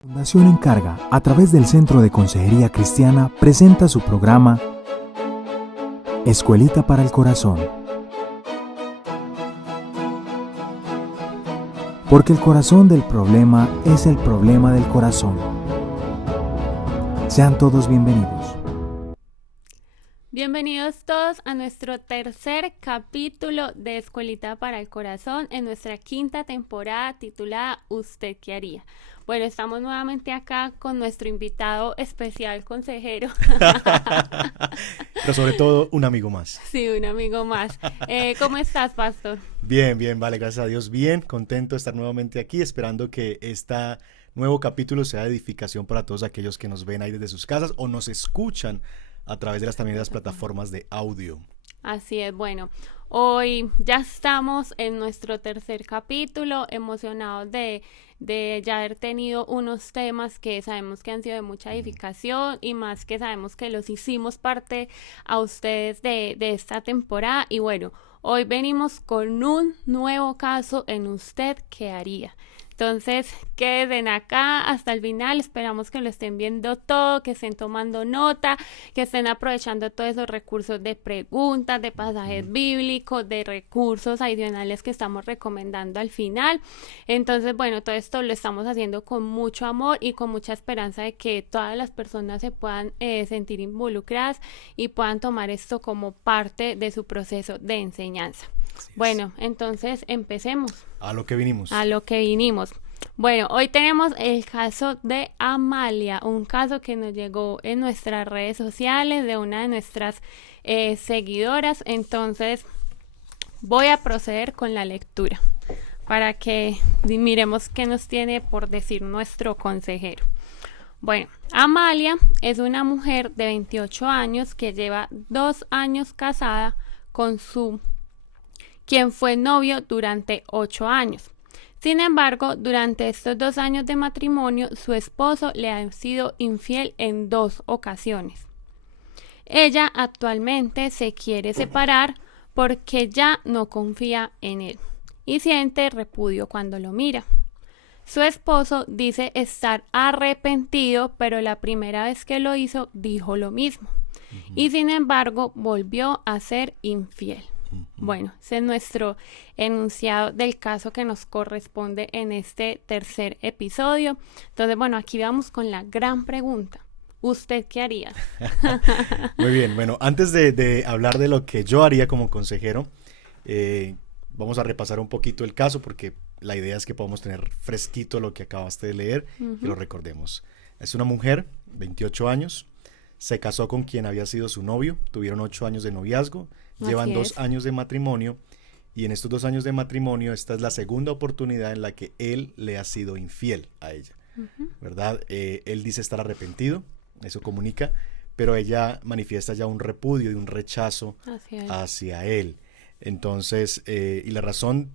Fundación Encarga, a través del Centro de Consejería Cristiana, presenta su programa Escuelita para el Corazón. Porque el corazón del problema es el problema del corazón. Sean todos bienvenidos. Bienvenidos todos a nuestro tercer capítulo de Escuelita para el Corazón en nuestra quinta temporada titulada ¿Usted qué haría? Bueno, estamos nuevamente acá con nuestro invitado especial consejero. Pero sobre todo un amigo más. Sí, un amigo más. ¿Cómo estás, pastor? Bien, vale, gracias a Dios. Bien, contento de estar nuevamente aquí, esperando que este nuevo capítulo sea de edificación para todos aquellos que nos ven ahí desde sus casas o nos escuchan a través de también de las plataformas de audio. Así es, bueno, hoy ya estamos en nuestro tercer capítulo, emocionados de ya haber tenido unos temas que sabemos que han sido de mucha edificación y más que sabemos que los hicimos parte a ustedes de esta temporada. Y bueno, hoy venimos con un nuevo caso en ¿Usted qué haría? Entonces, queden acá hasta el final, esperamos que lo estén viendo todo, que estén tomando nota, que estén aprovechando todos esos recursos de preguntas, de pasajes bíblicos, de recursos adicionales que estamos recomendando al final. Entonces, bueno, todo esto lo estamos haciendo con mucho amor y con mucha esperanza de que todas las personas se puedan sentir involucradas y puedan tomar esto como parte de su proceso de enseñanza. Bueno, entonces empecemos. A lo que vinimos. Bueno, hoy tenemos el caso de Amalia, un caso que nos llegó en nuestras redes sociales de una de nuestras seguidoras. Entonces voy a proceder con la lectura para que miremos qué nos tiene por decir nuestro consejero. Bueno, Amalia es una mujer de 28 años que lleva 2 años casada con quien fue novio durante 8 años. Sin embargo, durante estos 2 años de matrimonio, su esposo le ha sido infiel en 2 ocasiones. Ella actualmente se quiere separar porque ya no confía en él y siente repudio cuando lo mira. Su esposo dice estar arrepentido, pero la primera vez que lo hizo dijo lo mismo y sin embargo volvió a ser infiel. Bueno, ese es nuestro enunciado del caso que nos corresponde en este tercer episodio. Entonces, bueno, aquí vamos con la gran pregunta. ¿Usted qué haría? Muy bien, bueno, antes de hablar de lo que yo haría como consejero, vamos a repasar un poquito el caso porque la idea es que podamos tener fresquito lo que acabaste de leer y lo recordemos. Es una mujer, 28 años, se casó con quien había sido su novio, tuvieron 8 años de noviazgo. Llevan 2 años de matrimonio y en estos 2 años de matrimonio esta es la segunda oportunidad en la que él le ha sido infiel a ella, ¿verdad? Él dice estar arrepentido, eso comunica, pero ella manifiesta ya un repudio y un rechazo hacia él. Entonces, y la razón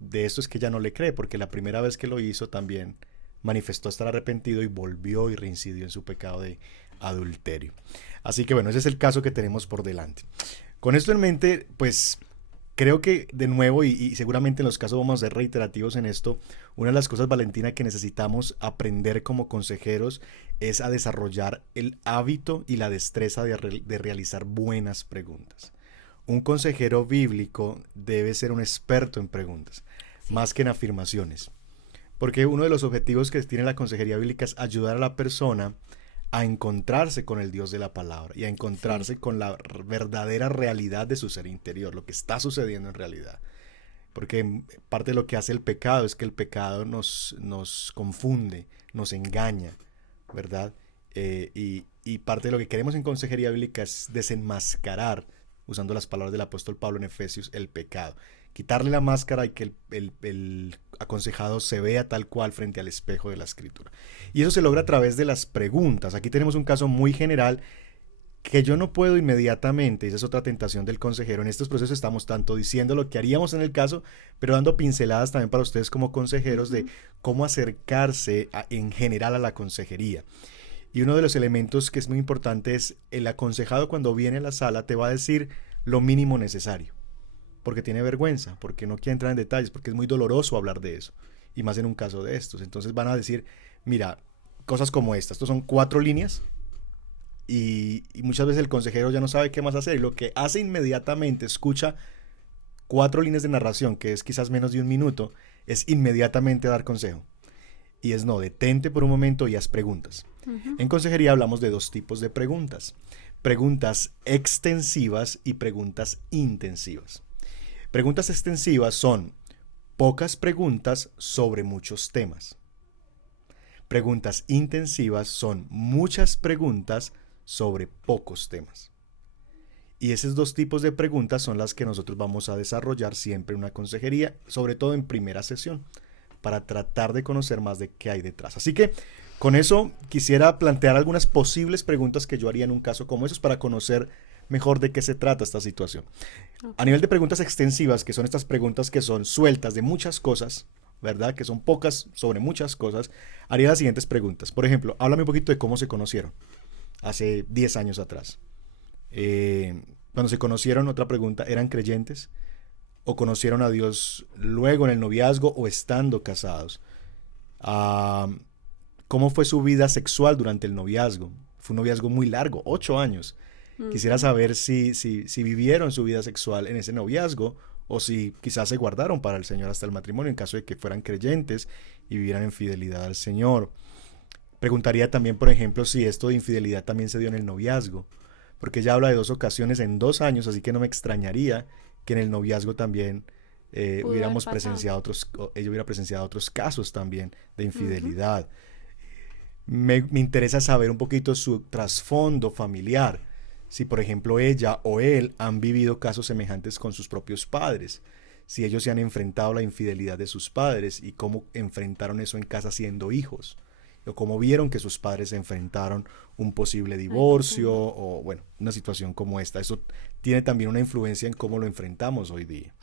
de esto es que ella no le cree, porque la primera vez que lo hizo también manifestó estar arrepentido y volvió y reincidió en su pecado de adulterio. Así que bueno, ese es el caso que tenemos por delante. Con esto en mente, pues creo que de nuevo, y seguramente en los casos vamos a ser reiterativos en esto, una de las cosas, Valentina, que necesitamos aprender como consejeros es a desarrollar el hábito y la destreza de realizar buenas preguntas. Un consejero bíblico debe ser un experto en preguntas, más que en afirmaciones. Porque uno de los objetivos que tiene la consejería bíblica es ayudar a la persona a encontrarse con el Dios de la palabra y a encontrarse con la verdadera realidad de su ser interior, lo que está sucediendo en realidad. Porque parte de lo que hace el pecado es que el pecado nos confunde, nos engaña, ¿verdad? Y parte de lo que queremos en consejería bíblica es desenmascarar, usando las palabras del apóstol Pablo en Efesios, el pecado. Quitarle la máscara y que el aconsejado se vea tal cual frente al espejo de la escritura. Y eso se logra a través de las preguntas. Aquí tenemos un caso muy general que yo no puedo inmediatamente, esa es otra tentación del consejero. En estos procesos estamos tanto diciendo lo que haríamos en el caso, pero dando pinceladas también para ustedes como consejeros de cómo acercarse en general a la consejería. Y uno de los elementos que es muy importante es el aconsejado cuando viene a la sala te va a decir lo mínimo necesario. Porque tiene vergüenza, porque no quiere entrar en detalles, porque es muy doloroso hablar de eso, y más en un caso de estos. Entonces van a decir, mira, cosas como estas. Estos son 4 líneas y muchas veces el consejero ya no sabe qué más hacer y lo que hace inmediatamente, escucha 4 líneas de narración, que es quizás menos de un minuto, es inmediatamente dar consejo. Y es no, detente por un momento y haz preguntas. En consejería hablamos de 2 tipos de preguntas. Preguntas extensivas y preguntas intensivas. Preguntas extensivas son pocas preguntas sobre muchos temas. Preguntas intensivas son muchas preguntas sobre pocos temas. Y esos 2 tipos de preguntas son las que nosotros vamos a desarrollar siempre en una consejería, sobre todo en primera sesión, para tratar de conocer más de qué hay detrás. Así que con eso quisiera plantear algunas posibles preguntas que yo haría en un caso como esos para conocer mejor de qué se trata esta situación. Okay. A nivel de preguntas extensivas, que son estas preguntas que son sueltas de muchas cosas, ¿verdad? Que son pocas sobre muchas cosas, haría las siguientes preguntas. Por ejemplo, háblame un poquito de cómo se conocieron hace 10 años atrás. Cuando se conocieron, otra pregunta, ¿eran creyentes? ¿O conocieron a Dios luego en el noviazgo o estando casados? ¿Cómo fue su vida sexual durante el noviazgo? Fue un noviazgo muy largo, 8 años. Quisiera saber si vivieron su vida sexual en ese noviazgo o si quizás se guardaron para el Señor hasta el matrimonio en caso de que fueran creyentes y vivieran en fidelidad al Señor. Preguntaría también, por ejemplo, si esto de infidelidad también se dio en el noviazgo, porque ella habla de 2 ocasiones en 2 años, así que no me extrañaría que en el noviazgo también ella hubiera presenciado otros casos también de infidelidad. Me interesa saber un poquito su trasfondo familiar, si por ejemplo ella o él han vivido casos semejantes con sus propios padres, si ellos se han enfrentado a la infidelidad de sus padres y cómo enfrentaron eso en casa siendo hijos, o cómo vieron que sus padres se enfrentaron un posible divorcio o bueno, una situación como esta. Eso tiene también una influencia en cómo lo enfrentamos hoy día.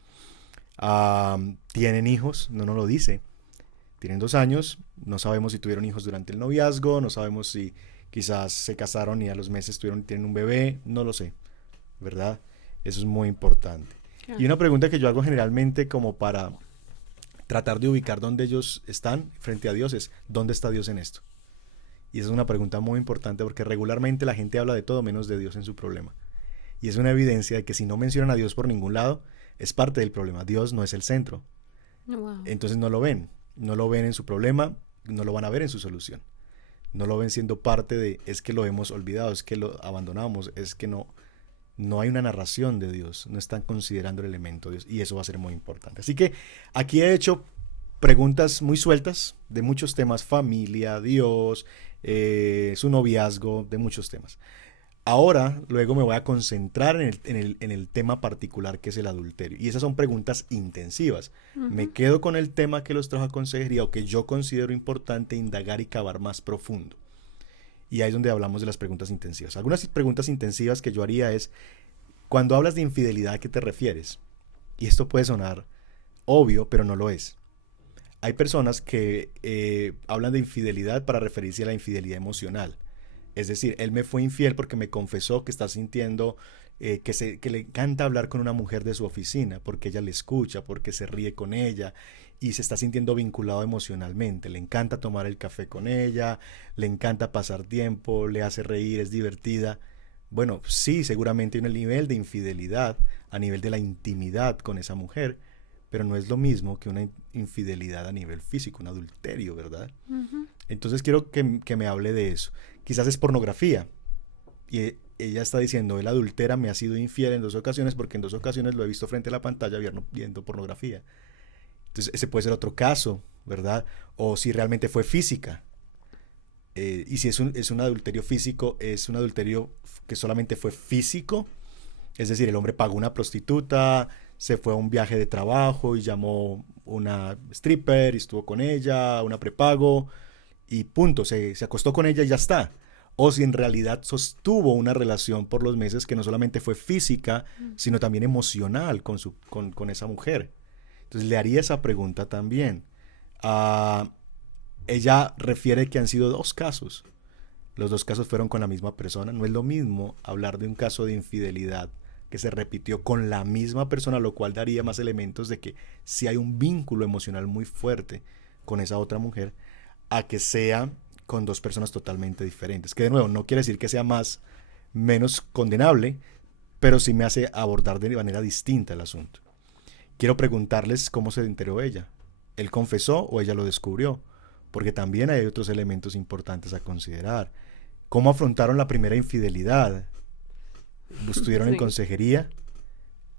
¿Tienen hijos? No nos lo dice. Tienen 2 años, no sabemos si tuvieron hijos durante el noviazgo, no sabemos si quizás se casaron y a los meses tienen un bebé, no lo sé, ¿verdad? Eso es muy importante. Claro. Y una pregunta que yo hago generalmente como para tratar de ubicar dónde ellos están frente a Dios es, ¿dónde está Dios en esto? Y esa es una pregunta muy importante porque regularmente la gente habla de todo menos de Dios en su problema. Y es una evidencia de que si no mencionan a Dios por ningún lado, es parte del problema. Dios no es el centro. Wow. Entonces no lo ven en su problema, no lo van a ver en su solución. No lo ven siendo parte de, es que lo hemos olvidado, es que lo abandonamos, es que no hay una narración de Dios, no están considerando el elemento de Dios y eso va a ser muy importante. Así que aquí he hecho preguntas muy sueltas de muchos temas, familia, Dios, su noviazgo, de muchos temas. Ahora, luego me voy a concentrar en el tema particular que es el adulterio. Y esas son preguntas intensivas. Me quedo con el tema que los trajo a consejería o que yo considero importante indagar y cavar más profundo. Y ahí es donde hablamos de las preguntas intensivas. Algunas preguntas intensivas que yo haría es, cuando hablas de infidelidad, ¿a qué te refieres? Y esto puede sonar obvio, pero no lo es. Hay personas que hablan de infidelidad para referirse a la infidelidad emocional. Es decir, él me fue infiel porque me confesó que está sintiendo que le encanta hablar con una mujer de su oficina, porque ella le escucha, porque se ríe con ella y se está sintiendo vinculado emocionalmente. Le encanta tomar el café con ella, le encanta pasar tiempo, le hace reír, es divertida. Bueno, sí, seguramente hay un nivel de infidelidad a nivel de la intimidad con esa mujer, pero no es lo mismo que una infidelidad a nivel físico, un adulterio, ¿verdad? Entonces quiero que me hable de eso. Quizás es pornografía. Y ella está diciendo, él adultera, me ha sido infiel en 2 ocasiones porque en 2 ocasiones lo he visto frente a la pantalla viendo pornografía. Entonces ese puede ser otro caso, ¿verdad? O si realmente fue física. Y si es un adulterio físico, es un adulterio que solamente fue físico. Es decir, el hombre pagó una prostituta, se fue a un viaje de trabajo y llamó una stripper y estuvo con ella, una prepago y punto, se acostó con ella y ya está. O si en realidad sostuvo una relación por los meses que no solamente fue física, sino también emocional con esa mujer. Entonces le haría esa pregunta también. Ella refiere que han sido 2 casos. Los 2 casos fueron con la misma persona. No es lo mismo hablar de un caso de infidelidad que se repitió con la misma persona, lo cual daría más elementos de que sí hay un vínculo emocional muy fuerte con esa otra mujer, a que sea con dos personas totalmente diferentes. Que de nuevo, no quiere decir que sea menos condenable, pero sí me hace abordar de manera distinta el asunto. Quiero preguntarles cómo se enteró ella. ¿Él confesó o ella lo descubrió? Porque también hay otros elementos importantes a considerar. ¿Cómo afrontaron la primera infidelidad? ¿Estuvieron en consejería?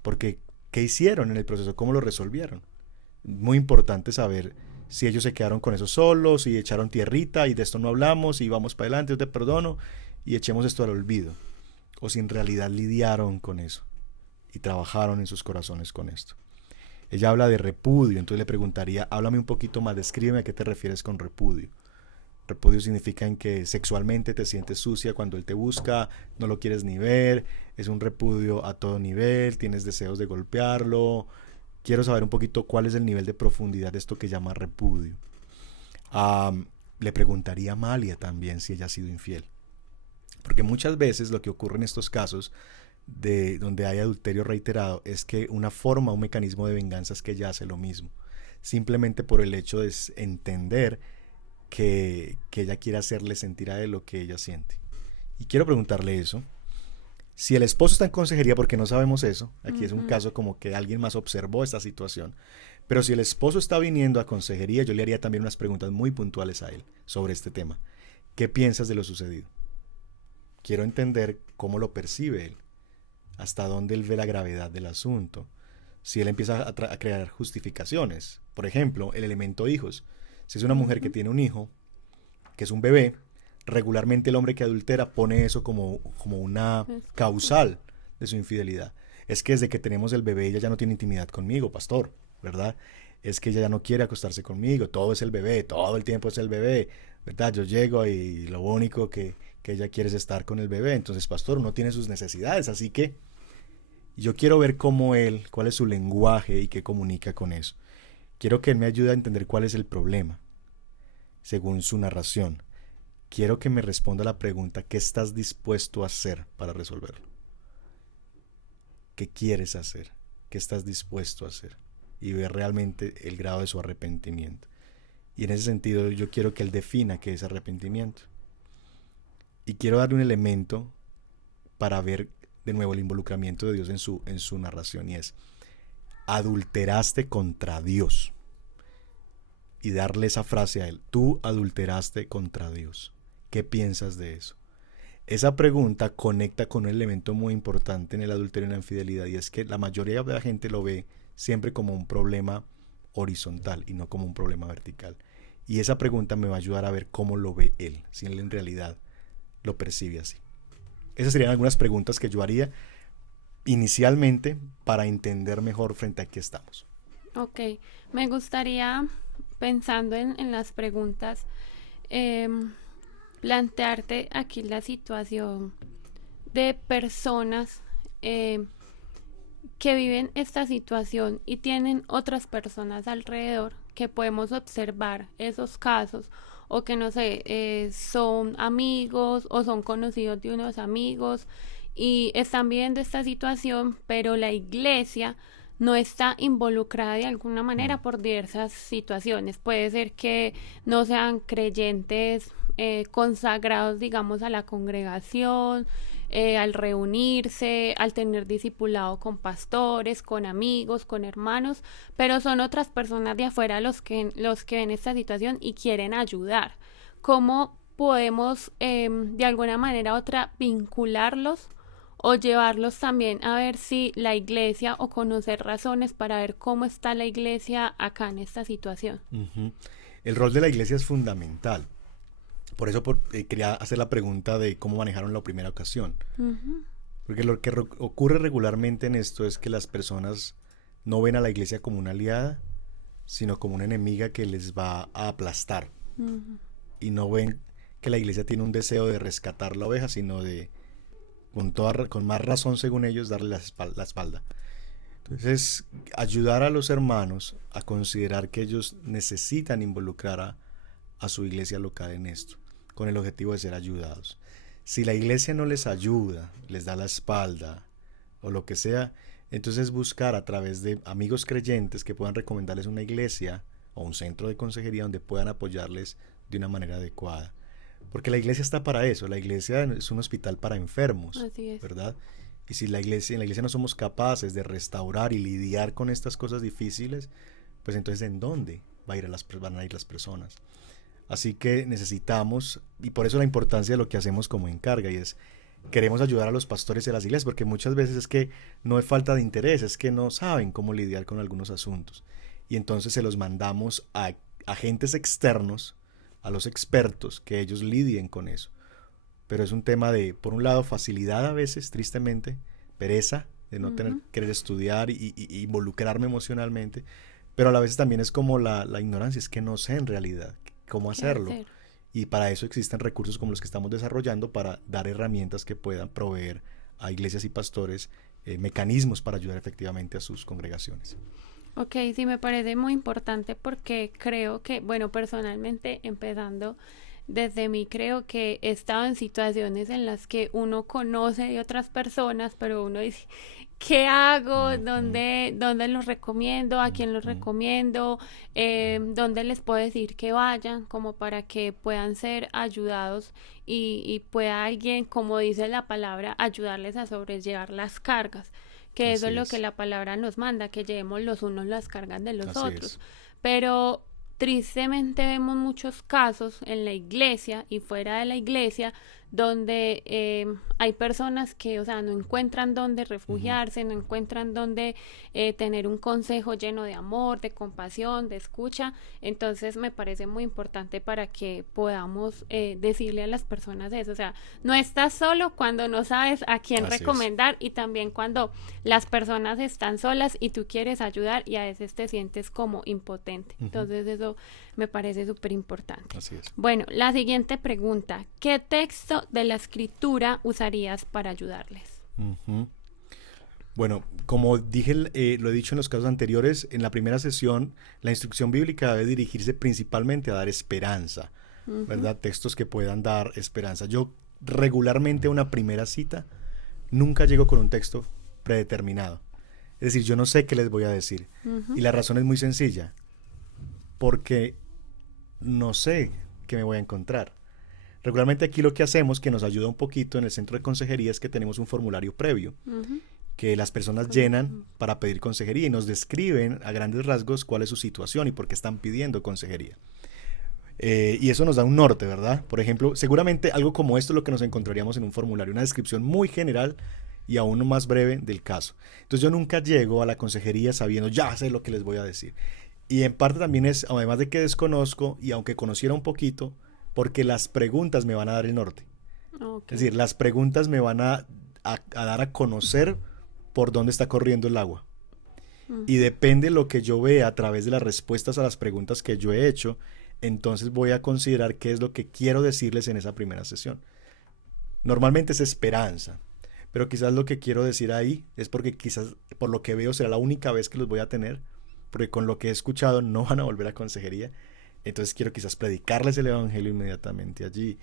Porque, ¿qué hicieron en el proceso? ¿Cómo lo resolvieron? Muy importante saber si ellos se quedaron con eso solos, si echaron tierrita y de esto no hablamos y vamos para adelante, yo te perdono y echemos esto al olvido. O si en realidad lidiaron con eso y trabajaron en sus corazones con esto. Ella habla de repudio, entonces le preguntaría, háblame un poquito más, descríbeme a qué te refieres con repudio. Repudio significa en que sexualmente te sientes sucia cuando él te busca, no lo quieres ni ver, es un repudio a todo nivel, tienes deseos de golpearlo. Quiero saber un poquito cuál es el nivel de profundidad de esto que llama repudio. Le preguntaría a Amalia también si ella ha sido infiel. Porque muchas veces lo que ocurre en estos casos de donde hay adulterio reiterado es que una forma, un mecanismo de venganza es que ella hace lo mismo. Simplemente por el hecho de entender que ella quiere hacerle sentir a él lo que ella siente. Y quiero preguntarle eso. Si el esposo está en consejería, porque no sabemos eso, aquí es un caso como que alguien más observó esta situación, pero si el esposo está viniendo a consejería, yo le haría también unas preguntas muy puntuales a él sobre este tema. ¿Qué piensas de lo sucedido? Quiero entender cómo lo percibe él, hasta dónde él ve la gravedad del asunto. Si él empieza a crear justificaciones, por ejemplo, el elemento hijos. Si es una mujer que tiene un hijo, que es un bebé, regularmente el hombre que adultera pone eso como una causal de su infidelidad. Es que desde que tenemos el bebé ella ya no tiene intimidad conmigo, pastor, ¿verdad? Es que ella ya no quiere acostarse conmigo, todo es el bebé, todo el tiempo es el bebé, ¿verdad? Yo llego y lo único que ella quiere es estar con el bebé. Entonces, pastor, uno tiene sus necesidades, así que yo quiero ver cuál es su lenguaje y qué comunica con eso. Quiero que él me ayude a entender cuál es el problema, según su narración. Quiero que me responda la pregunta, ¿qué estás dispuesto a hacer para resolverlo? ¿Qué quieres hacer? ¿Qué estás dispuesto a hacer? Y ver realmente el grado de su arrepentimiento. Y en ese sentido yo quiero que él defina qué es arrepentimiento. Y quiero darle un elemento para ver de nuevo el involucramiento de Dios en su narración, y es: adulteraste contra Dios. Y darle esa frase a él: tú adulteraste contra Dios. ¿Qué piensas de eso? Esa pregunta conecta con un elemento muy importante en el adulterio y la infidelidad, y es que la mayoría de la gente lo ve siempre como un problema horizontal y no como un problema vertical. Y esa pregunta me va a ayudar a ver cómo lo ve él, si él en realidad lo percibe así. Esas serían algunas preguntas que yo haría inicialmente para entender mejor frente a qué estamos. Ok, me gustaría, pensando en las preguntas, plantearte aquí la situación de personas que viven esta situación y tienen otras personas alrededor que podemos observar esos casos, o que no sé, son amigos o son conocidos de unos amigos y están viviendo esta situación, pero la iglesia no está involucrada de alguna manera por diversas situaciones. Puede ser que no sean creyentes consagrados, digamos, a la congregación, al reunirse, al tener discipulado con pastores, con amigos, con hermanos, pero son otras personas de afuera los que ven esta situación y quieren ayudar. ¿Cómo podemos de alguna manera u otra vincularlos o llevarlos también a ver si la iglesia, o conocer razones para ver cómo está la iglesia acá en esta situación? El rol de la iglesia es fundamental. Por eso quería hacer la pregunta de cómo manejaron la primera ocasión. Porque lo que ocurre regularmente en esto es que las personas no ven a la iglesia como una aliada, sino como una enemiga que les va a aplastar. Y no ven que la iglesia tiene un deseo de rescatar la oveja, sino de, con más razón según ellos, darle la espalda. Entonces, ayudar a los hermanos a considerar que ellos necesitan involucrar a su iglesia local en esto, con el objetivo de ser ayudados. Si la iglesia no les ayuda, les da la espalda o lo que sea, entonces buscar a través de amigos creyentes que puedan recomendarles una iglesia o un centro de consejería donde puedan apoyarles de una manera adecuada. Porque la iglesia está para eso, la iglesia es un hospital para enfermos, Así es. ¿verdad? Y si en la iglesia no somos capaces de restaurar y lidiar con estas cosas difíciles, pues entonces ¿en dónde van a ir las personas? Así que necesitamos, y por eso la importancia de lo que hacemos como Encarga, y es, queremos ayudar a los pastores de las iglesias, porque muchas veces es que no es falta de interés, es que no saben cómo lidiar con algunos asuntos. Y entonces se los mandamos a agentes externos, a los expertos, que ellos lidien con eso. Pero es un tema de, por un lado, facilidad a veces, tristemente, pereza, de no tener querer estudiar y involucrarme emocionalmente, pero a la vez también es como la ignorancia, es que no sé en realidad cómo hacerlo. Y para eso existen recursos como los que estamos desarrollando para dar herramientas que puedan proveer a iglesias y pastores mecanismos para ayudar efectivamente a sus congregaciones. Ok, sí, me parece muy importante porque creo que, bueno, personalmente, empezando desde mí, creo que he estado en situaciones en las que uno conoce de otras personas, pero uno dice, ¿qué hago? ¿Dónde los recomiendo? ¿A quién los recomiendo? ¿Dónde les puedo decir que vayan? Como para que puedan ser ayudados y pueda alguien, como dice la palabra, ayudarles a sobrellevar las cargas. Que eso es lo que la palabra nos manda, que llevemos los unos las cargas de los otros. Pero tristemente vemos muchos casos en la iglesia y fuera de la iglesia donde hay personas que, o sea, no encuentran dónde refugiarse, no encuentran dónde tener un consejo lleno de amor, de compasión, de escucha. Entonces me parece muy importante para que podamos decirle a las personas eso. O sea, no estás solo cuando no sabes a quién recomendar y también cuando las personas están solas y tú quieres ayudar y a veces te sientes como impotente. Entonces eso me parece súper importante. Así es. Bueno, la siguiente pregunta. ¿Qué texto de la escritura usarías para ayudarles? Bueno, como dije, lo he dicho en los casos anteriores, en la primera sesión, la instrucción bíblica debe dirigirse principalmente a dar esperanza, ¿verdad? Textos que puedan dar esperanza. Yo regularmente a una primera cita nunca llego con un texto predeterminado. Es decir, yo no sé qué les voy a decir. Y la razón es muy sencilla. Porque no sé qué me voy a encontrar. Regularmente aquí lo que hacemos, que nos ayuda un poquito en el centro de consejería, es que tenemos un formulario previo que las personas llenan para pedir consejería y nos describen a grandes rasgos cuál es su situación y por qué están pidiendo consejería. Y eso nos da un norte, ¿verdad? Por ejemplo, seguramente algo como esto es lo que nos encontraríamos en un formulario, una descripción muy general y aún más breve del caso. Entonces yo nunca llego a la consejería sabiendo, ya sé lo que les voy a decir. Y en parte también es, además de que desconozco, y aunque conociera un poquito, porque las preguntas me van a dar el norte. Es decir, las preguntas me van a dar a conocer por dónde está corriendo el agua. Y depende de lo que yo vea a través de las respuestas a las preguntas que yo he hecho, entonces voy a considerar qué es lo que quiero decirles en esa primera sesión. Normalmente es esperanza, pero quizás lo que quiero decir ahí es porque quizás por lo que veo será la única vez que los voy a tener, porque con lo que he escuchado no van a volver a consejería, entonces quiero quizás predicarles el evangelio inmediatamente allí,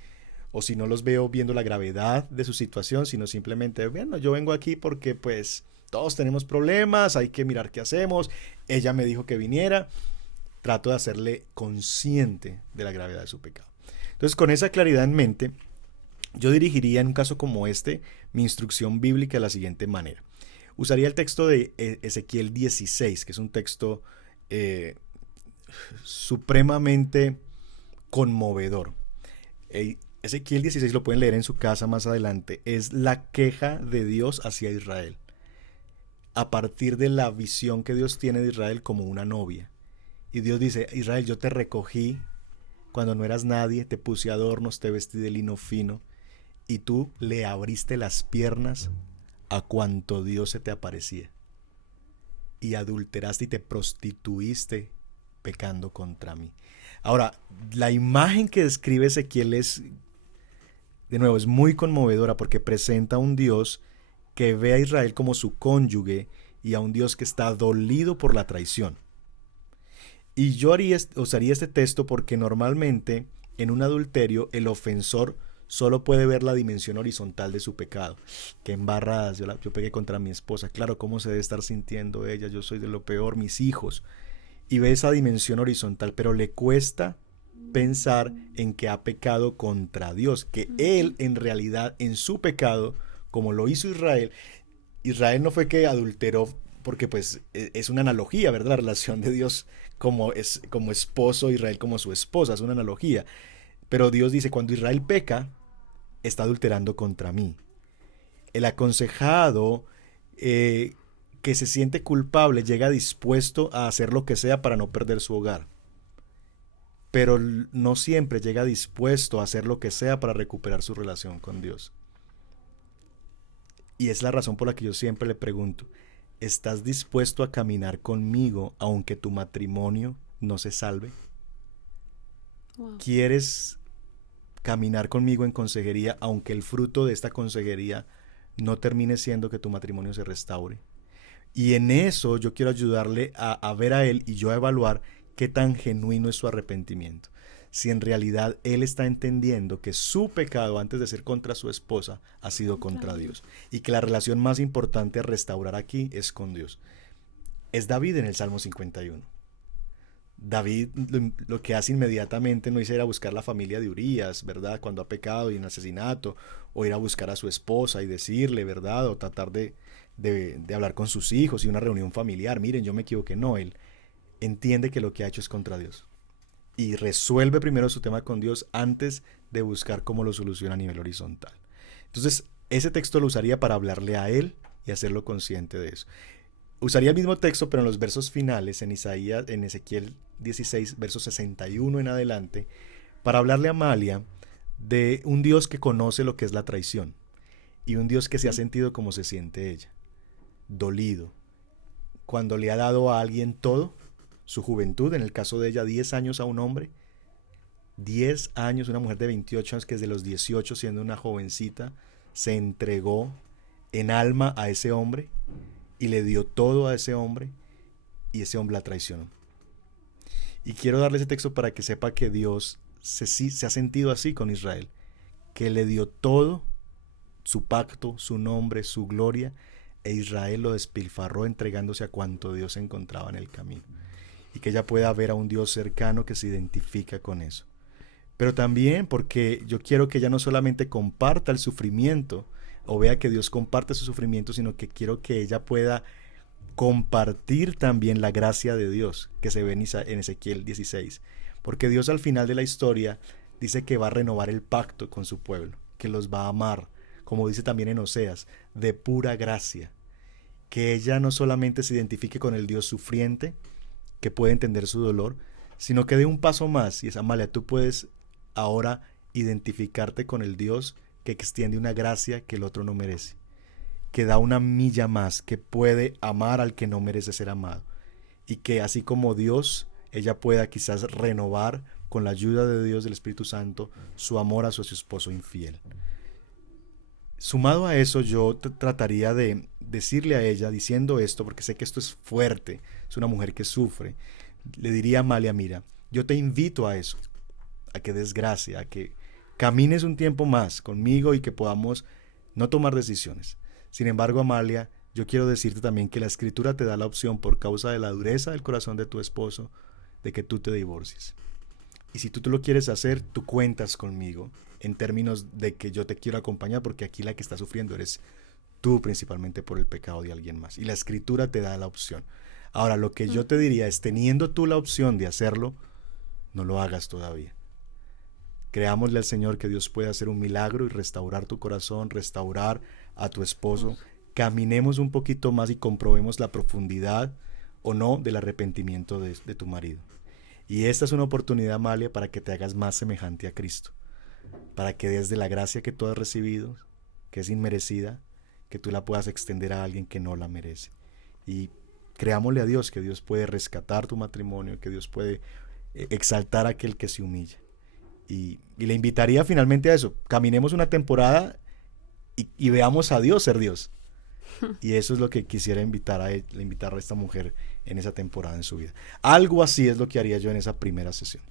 o si no los veo viendo la gravedad de su situación, sino simplemente, bueno, yo vengo aquí porque pues todos tenemos problemas, hay que mirar qué hacemos, ella me dijo que viniera, trato de hacerle consciente de la gravedad de su pecado. Entonces con esa claridad en mente, yo dirigiría en un caso como este mi instrucción bíblica de la siguiente manera. Usaría el texto de Ezequiel 16, que es un texto supremamente conmovedor. Ezequiel 16 lo pueden leer en su casa más adelante. Es la queja de Dios hacia Israel, a partir de la visión que Dios tiene de Israel como una novia. Y Dios dice, Israel, yo te recogí cuando no eras nadie, te puse adornos, te vestí de lino fino, y tú le abriste las piernas a cuanto Dios se te aparecía, y adulteraste y te prostituiste pecando contra mí. Ahora, la imagen que describe Ezequiel es, de nuevo, es muy conmovedora porque presenta a un Dios que ve a Israel como su cónyuge y a un Dios que está dolido por la traición. Y yo usaría este texto porque normalmente en un adulterio el ofensor solo puede ver la dimensión horizontal de su pecado. Qué embarradas, yo pegué contra mi esposa. Claro, ¿cómo se debe estar sintiendo ella? Yo soy de lo peor, mis hijos. Y ve esa dimensión horizontal, pero le cuesta pensar en que ha pecado contra Dios, que él en realidad en su pecado, como lo hizo Israel, Israel no fue que adulteró, porque pues es una analogía, ¿verdad? La relación de Dios como esposo, Israel como su esposa, es una analogía. Pero Dios dice, cuando Israel peca, está adulterando contra mí. El aconsejado que se siente culpable llega dispuesto a hacer lo que sea para no perder su hogar. Pero no siempre llega dispuesto a hacer lo que sea para recuperar su relación con Dios. Y es la razón por la que yo siempre le pregunto, ¿estás dispuesto a caminar conmigo aunque tu matrimonio no se salve? Wow. ¿Quieres caminar conmigo en consejería aunque el fruto de esta consejería no termine siendo que tu matrimonio se restaure? Y en eso yo quiero ayudarle a ver a él y yo a evaluar qué tan genuino es su arrepentimiento. Si en realidad él está entendiendo que su pecado antes de ser contra su esposa ha sido contra Dios y que la relación más importante a restaurar aquí es con Dios. Es David en el Salmo 51. David lo que hace inmediatamente no es ir a buscar la familia de Urías, ¿verdad? Cuando ha pecado y en asesinato, o ir a buscar a su esposa y decirle, ¿verdad? O tratar de hablar con sus hijos y una reunión familiar. Miren, yo me equivoqué. No, él entiende que lo que ha hecho es contra Dios. Y resuelve primero su tema con Dios antes de buscar cómo lo soluciona a nivel horizontal. Entonces, ese texto lo usaría para hablarle a él y hacerlo consciente de eso. Usaría el mismo texto, pero en los versos finales, en Ezequiel 16, versos 61 en adelante, para hablarle a Amalia de un Dios que conoce lo que es la traición y un Dios que se ha sentido como se siente ella, dolido, cuando le ha dado a alguien todo, su juventud, en el caso de ella 10 años a un hombre, 10 años, una mujer de 28 años que desde los 18 siendo una jovencita se entregó en alma a ese hombre y le dio todo a ese hombre y ese hombre la traicionó. Y quiero darle ese texto para que sepa que Dios se ha sentido así con Israel, que le dio todo, su pacto, su nombre, su gloria, e Israel lo despilfarró entregándose a cuanto Dios encontraba en el camino. Y que ella pueda ver a un Dios cercano que se identifica con eso. Pero también porque yo quiero que ella no solamente comparta el sufrimiento o vea que Dios comparte su sufrimiento, sino que quiero que ella pueda compartir también la gracia de Dios que se ve en Ezequiel 16. Porque Dios al final de la historia dice que va a renovar el pacto con su pueblo, que los va a amar, como dice también en Oseas, de pura gracia. Que ella no solamente se identifique con el Dios sufriente, que puede entender su dolor, sino que dé un paso más, y es Amalia, tú puedes ahora identificarte con el Dios que extiende una gracia que el otro no merece, que da una milla más, que puede amar al que no merece ser amado, y que así como Dios, ella pueda quizás renovar con la ayuda de Dios, del Espíritu Santo, su amor a su esposo infiel. Sumado a eso, yo trataría de decirle a ella, diciendo esto, porque sé que esto es fuerte, es una mujer que sufre, le diría a Amalia, mira, yo te invito a eso, a que des gracia, a que camines un tiempo más conmigo y que podamos no tomar decisiones. Sin embargo, Amalia, yo quiero decirte también que la Escritura te da la opción, por causa de la dureza del corazón de tu esposo, de que tú te divorcies. Y si tú lo quieres hacer, tú cuentas conmigo en términos de que yo te quiero acompañar, porque aquí la que está sufriendo eres tú, principalmente por el pecado de alguien más. Y la Escritura te da la opción. Ahora, lo que yo te diría es, teniendo tú la opción de hacerlo, no lo hagas todavía. Creámosle al Señor que Dios puede hacer un milagro y restaurar tu corazón, restaurar a tu esposo. Caminemos un poquito más y comprobemos la profundidad o no del arrepentimiento de tu marido. Y esta es una oportunidad, Amalia, para que te hagas más semejante a Cristo, para que desde la gracia que tú has recibido, que es inmerecida, que tú la puedas extender a alguien que no la merece. Y creámosle a Dios que Dios puede rescatar tu matrimonio, que Dios puede exaltar a aquel que se humilla. Y le invitaría finalmente a eso. Caminemos una temporada y veamos a Dios ser Dios. Y eso es lo que quisiera invitar a esta mujer en esa temporada en su vida. Algo así es lo que haría yo en esa primera sesión.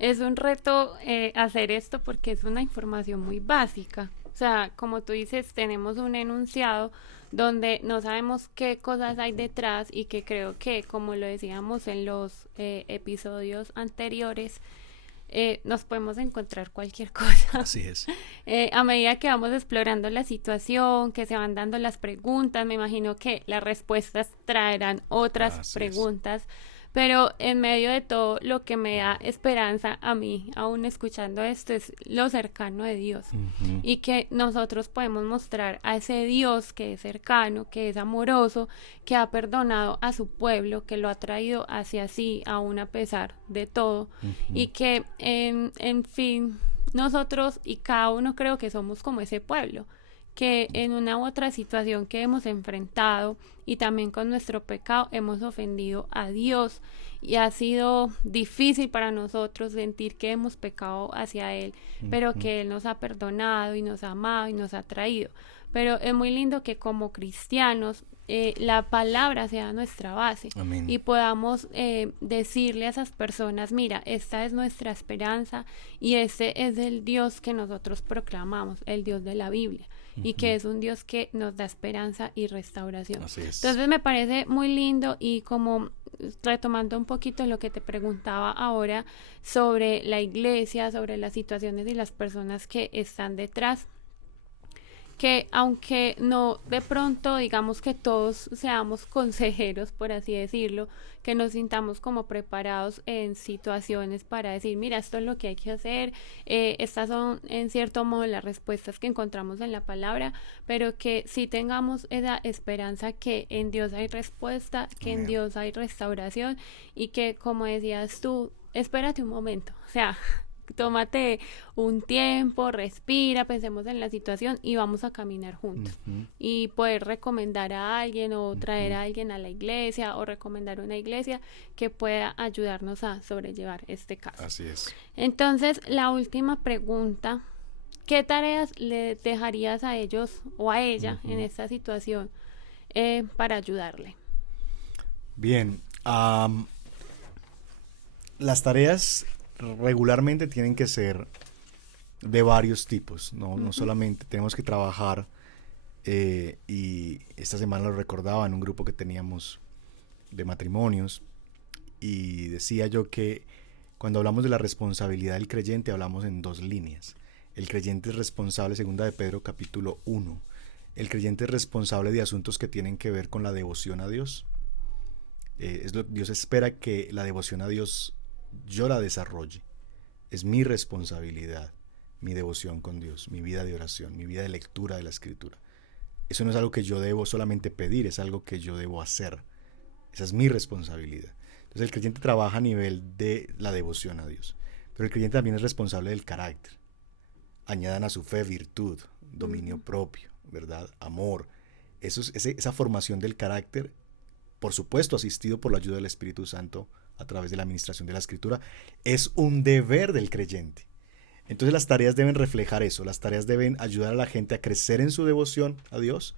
Es un reto hacer esto porque es una información muy básica. O sea, como tú dices, tenemos un enunciado donde no sabemos qué cosas hay detrás y que creo que, como lo decíamos en los episodios anteriores, nos podemos encontrar cualquier cosa. Así es. A medida que vamos explorando la situación, que se van dando las preguntas, me imagino que las respuestas traerán otras Así preguntas. Pero en medio de todo, lo que me da esperanza a mí, aún escuchando esto, es lo cercano de Dios. Ujú. Y que nosotros podemos mostrar a ese Dios que es cercano, que es amoroso, que ha perdonado a su pueblo, que lo ha traído hacia sí, aún a pesar de todo. Y que, en fin, nosotros y cada uno creo que somos como ese pueblo, que en una u otra situación que hemos enfrentado y también con nuestro pecado hemos ofendido a Dios, y ha sido difícil para nosotros sentir que hemos pecado hacia Él, pero que Él nos ha perdonado y nos ha amado y nos ha traído. Pero es muy lindo que como cristianos la palabra sea nuestra base. Amén. Y podamos decirle a esas personas, mira, esta es nuestra esperanza y este es el Dios que nosotros proclamamos, el Dios de la Biblia, y que es un Dios que nos da esperanza y restauración. Así es. Entonces me parece muy lindo, y como retomando un poquito lo que te preguntaba ahora sobre la iglesia, sobre las situaciones y las personas que están detrás, que aunque no de pronto digamos que todos seamos consejeros, por así decirlo, que nos sintamos como preparados en situaciones para decir, mira, esto es lo que hay que hacer, estas son en cierto modo las respuestas que encontramos en la palabra, pero que sí tengamos esa esperanza que en Dios hay respuesta, que en Dios hay restauración, y que, como decías tú, espérate un momento, o sea, tómate un tiempo, respira, pensemos en la situación y vamos a caminar juntos. Y poder recomendar a alguien o traer a alguien a la iglesia, o recomendar una iglesia que pueda ayudarnos a sobrellevar este caso. Así es. Entonces, la última pregunta, ¿qué tareas le dejarías a ellos o a ella en esta situación para ayudarle? Bien, las tareas regularmente tienen que ser de varios tipos, no solamente tenemos que trabajar, y esta semana lo recordaba en un grupo que teníamos de matrimonios, y decía yo que cuando hablamos de la responsabilidad del creyente hablamos en dos líneas. El creyente es responsable, segunda de Pedro capítulo 1, el creyente es responsable de asuntos que tienen que ver con la devoción a Dios. Dios espera que la devoción a Dios yo la desarrolle. Es mi responsabilidad, mi devoción con Dios, mi vida de oración, mi vida de lectura de la Escritura. Eso no es algo que yo debo solamente pedir, es algo que yo debo hacer. Esa es mi responsabilidad. Entonces el creyente trabaja a nivel de la devoción a Dios, pero el creyente también es responsable del carácter. Añadan a su fe virtud, dominio propio, ¿verdad? Amor. Esa formación del carácter, por supuesto asistido por la ayuda del Espíritu Santo a través de la administración de la Escritura, es un deber del creyente. Entonces las tareas deben reflejar eso, las tareas deben ayudar a la gente a crecer en su devoción a Dios,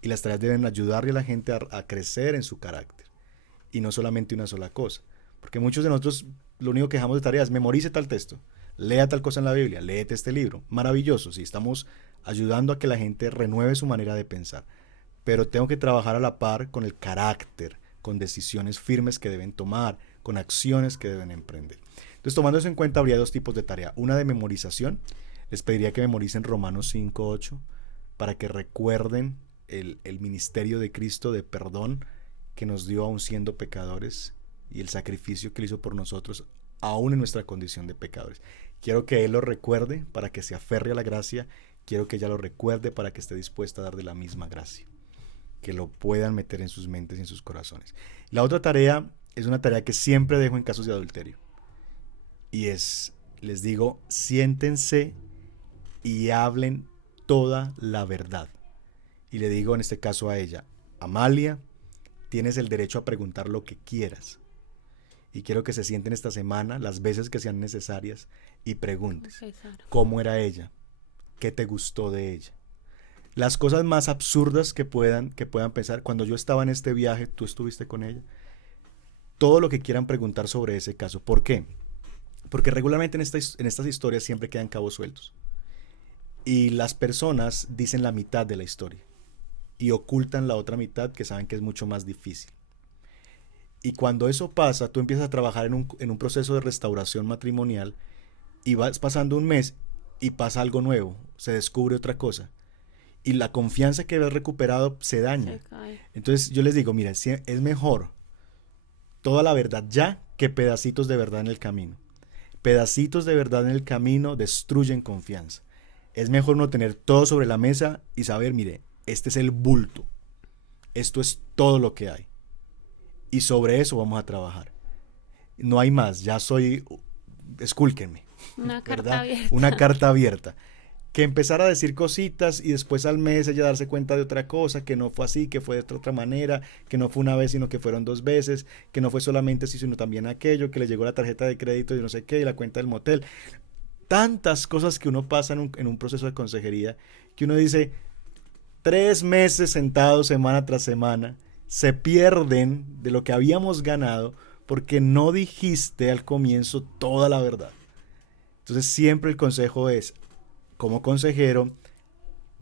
y las tareas deben ayudarle a la gente a crecer en su carácter, y no solamente una sola cosa, porque muchos de nosotros lo único que dejamos de tarea es memorice tal texto, lea tal cosa en la Biblia, léete este libro, maravilloso, sí, estamos ayudando a que la gente renueve su manera de pensar, pero tengo que trabajar a la par con el carácter, con decisiones firmes que deben tomar, con acciones que deben emprender. Entonces, tomando eso en cuenta, habría dos tipos de tarea. Una de memorización. Les pediría que memoricen Romanos 5:8 para que recuerden el ministerio de Cristo de perdón que nos dio aún siendo pecadores, y el sacrificio que Él hizo por nosotros aún en nuestra condición de pecadores. Quiero que Él lo recuerde para que se aferre a la gracia. Quiero que ella lo recuerde para que esté dispuesta a dar de la misma gracia, que lo puedan meter en sus mentes y en sus corazones. La otra tarea es una tarea que siempre dejo en casos de adulterio, y les digo, siéntense y hablen toda la verdad. Y le digo en este caso a ella, Amalia, tienes el derecho a preguntar lo que quieras, y quiero que se sienten esta semana las veces que sean necesarias y preguntes, ¿cómo era ella? ¿Qué te gustó de ella? Las cosas más absurdas que puedan pensar. Cuando yo estaba en este viaje, ¿tú estuviste con ella? Todo lo que quieran preguntar sobre ese caso. ¿Por qué? Porque regularmente en estas historias siempre quedan cabos sueltos, y las personas dicen la mitad de la historia y ocultan la otra mitad que saben que es mucho más difícil. Y cuando eso pasa, tú empiezas a trabajar en un proceso de restauración matrimonial, y vas pasando un mes y pasa algo nuevo, se descubre otra cosa. Y la confianza que habías recuperado se daña. Se cae. Entonces yo les digo, mira, es mejor toda la verdad ya que pedacitos de verdad en el camino. Pedacitos de verdad en el camino destruyen confianza. Es mejor no tener todo sobre la mesa y saber, mire, este es el bulto. Esto es todo lo que hay. Y sobre eso vamos a trabajar. No hay más, ya soy, escúlquenme. Una carta ¿verdad? abierta. Una carta abierta. Que empezar a decir cositas y después al mes ella darse cuenta de otra cosa, que no fue así, que fue de otra manera, que no fue una vez sino que fueron 2 veces, que no fue solamente así sino también aquello, que le llegó la tarjeta de crédito y no sé qué, y la cuenta del motel. Tantas cosas que uno pasa en un proceso de consejería, que uno dice, 3 meses sentados semana tras semana, se pierden de lo que habíamos ganado porque no dijiste al comienzo toda la verdad. Entonces siempre el consejo es, como consejero,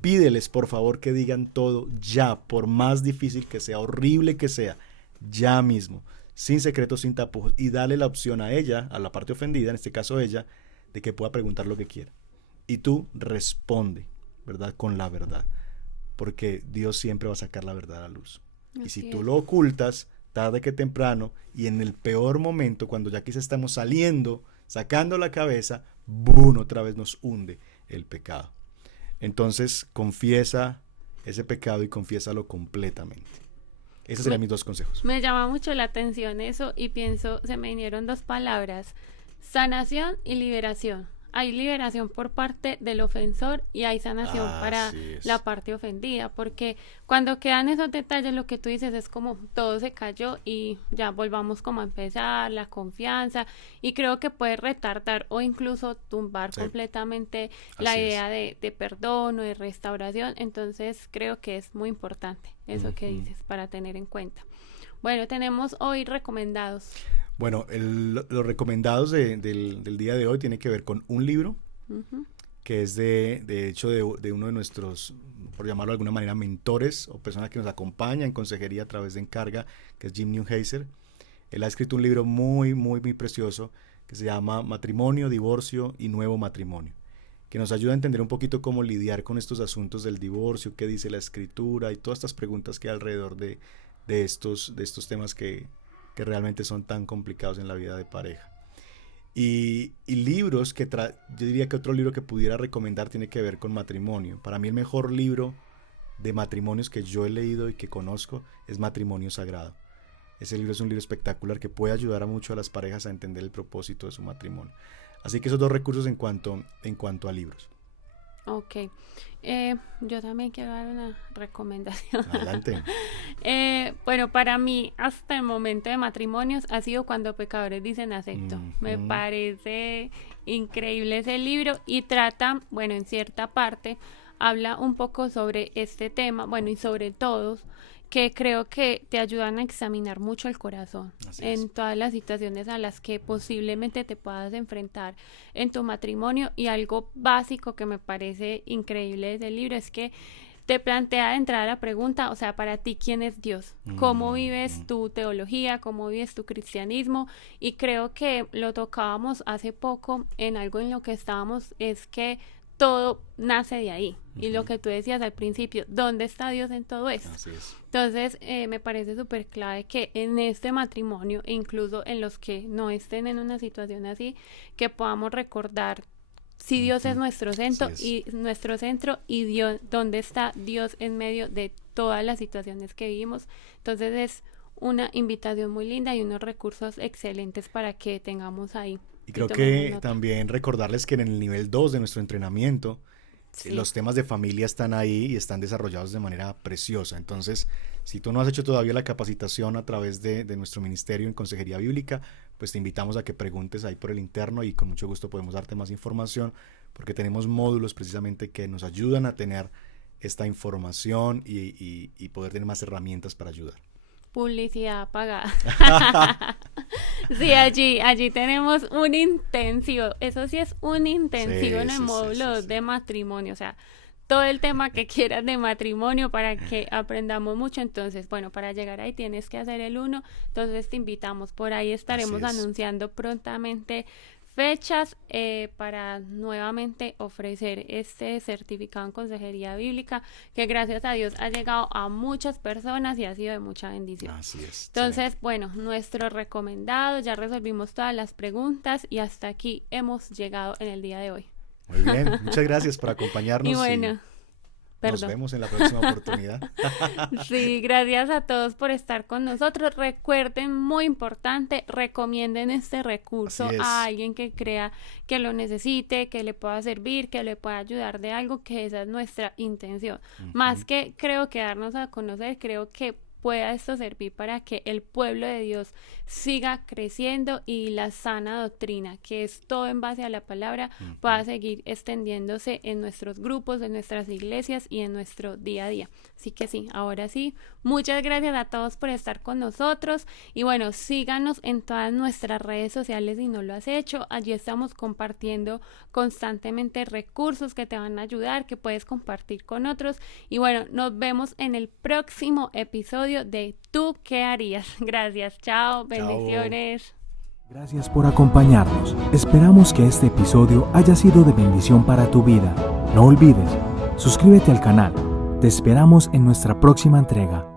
pídeles por favor que digan todo ya, por más difícil que sea, horrible que sea, ya mismo, sin secretos, sin tapujos, y dale la opción a ella, a la parte ofendida, en este caso ella, de que pueda preguntar lo que quiera. Y tú responde, ¿verdad? Con la verdad, porque Dios siempre va a sacar la verdad a la luz. Así y si es. tú lo ocultas, tarde que temprano, y en el peor momento, cuando ya quizás estamos saliendo, sacando la cabeza, ¡boom!, otra vez nos hunde el pecado. Entonces, confiesa ese pecado y confiésalo completamente. Esos serían mis 2 consejos. Me llama mucho la atención eso y pienso, se me vinieron 2 palabras, sanación y liberación. Hay liberación por parte del ofensor y hay sanación para Así es. la parte ofendida, porque cuando quedan esos detalles lo que tú dices es como todo se cayó y ya volvamos como a empezar, la confianza, y creo que puede retardar o incluso tumbar Sí. completamente la Así es. idea de perdón o de restauración. Entonces creo que es muy importante eso que dices para tener en cuenta. Bueno, tenemos hoy recomendados. Bueno, los recomendados del día de hoy tiene que ver con un libro Ujú. que es de hecho de uno de nuestros, por llamarlo de alguna manera, mentores o personas que nos acompañan en consejería a través de Encarga, que es Jim Newheiser. Él ha escrito un libro muy, muy, muy precioso que se llama Matrimonio, Divorcio y Nuevo Matrimonio, que nos ayuda a entender un poquito cómo lidiar con estos asuntos del divorcio, qué dice la escritura y todas estas preguntas que hay alrededor de estos temas que realmente son tan complicados en la vida de pareja. Y libros yo diría que otro libro que pudiera recomendar tiene que ver con matrimonio. Para mí el mejor libro de matrimonios que yo he leído y que conozco es Matrimonio Sagrado. Ese libro es un libro espectacular que puede ayudar a mucho a las parejas a entender el propósito de su matrimonio. Así que esos 2 recursos en cuanto a libros. Ok, yo también quiero dar una recomendación. Adelante. Bueno, para mí hasta el momento de matrimonios ha sido Cuando pecadores dicen acepto. Me parece increíble ese libro y trata, bueno, en cierta parte habla un poco sobre este tema, bueno, y sobre todos, que creo que te ayudan a examinar mucho el corazón en todas las situaciones a las que posiblemente te puedas enfrentar en tu matrimonio. Y algo básico que me parece increíble del libro es que te plantea de entrada la pregunta, o sea, para ti, ¿quién es Dios? ¿Cómo vives tu teología? ¿Cómo vives tu cristianismo? Y creo que lo tocábamos hace poco en algo en lo que estábamos, es que todo nace de ahí. Y lo que tú decías al principio, ¿dónde está Dios en todo esto? Así es. Entonces, me parece súper clave que en este matrimonio, e incluso en los que no estén en una situación así, que podamos recordar si Dios es nuestro centro y Dios, dónde está Dios en medio de todas las situaciones que vivimos. Entonces es una invitación muy linda y unos recursos excelentes para que tengamos ahí. Y creo que también recordarles que en el nivel 2 de nuestro entrenamiento, los temas de familia están ahí y están desarrollados de manera preciosa. Entonces, si tú no has hecho todavía la capacitación a través de nuestro ministerio en Consejería Bíblica, pues te invitamos a que preguntes ahí por el interno y con mucho gusto podemos darte más información, porque tenemos módulos precisamente que nos ayudan a tener esta información y poder tener más herramientas para ayudar. Publicidad pagada. Sí, allí tenemos un intensivo, eso sí es un intensivo en el módulo de matrimonio, o sea, todo el tema que quieras de matrimonio para que aprendamos mucho. Entonces, bueno, para llegar ahí tienes que hacer el 1, entonces te invitamos, por ahí estaremos anunciando prontamente fechas para nuevamente ofrecer este certificado en consejería bíblica que gracias a Dios ha llegado a muchas personas y ha sido de mucha bendición. Así es. Entonces, bueno, nuestro recomendado, ya resolvimos todas las preguntas y hasta aquí hemos llegado en el día de hoy. Muy bien, muchas gracias por acompañarnos. Y bueno, nos vemos en la próxima oportunidad. Sí, gracias a todos por estar con nosotros. Recuerden, muy importante, recomienden este recurso a alguien que crea que lo necesite, que le pueda servir, que le pueda ayudar de algo, que esa es nuestra intención. Más que creo que darnos a conocer, creo que pueda esto servir para que el pueblo de Dios siga creciendo y la sana doctrina, que es todo en base a la palabra, pueda seguir extendiéndose en nuestros grupos, en nuestras iglesias y en nuestro día a día. Así que sí, ahora sí, muchas gracias a todos por estar con nosotros y bueno, síganos en todas nuestras redes sociales si no lo has hecho. Allí estamos compartiendo constantemente recursos que te van a ayudar, que puedes compartir con otros y bueno, nos vemos en el próximo episodio de ¿Tú qué harías? Gracias, chao, bendiciones. Gracias por acompañarnos. Esperamos que este episodio haya sido de bendición para tu vida. No olvides, suscríbete al canal. Te esperamos en nuestra próxima entrega.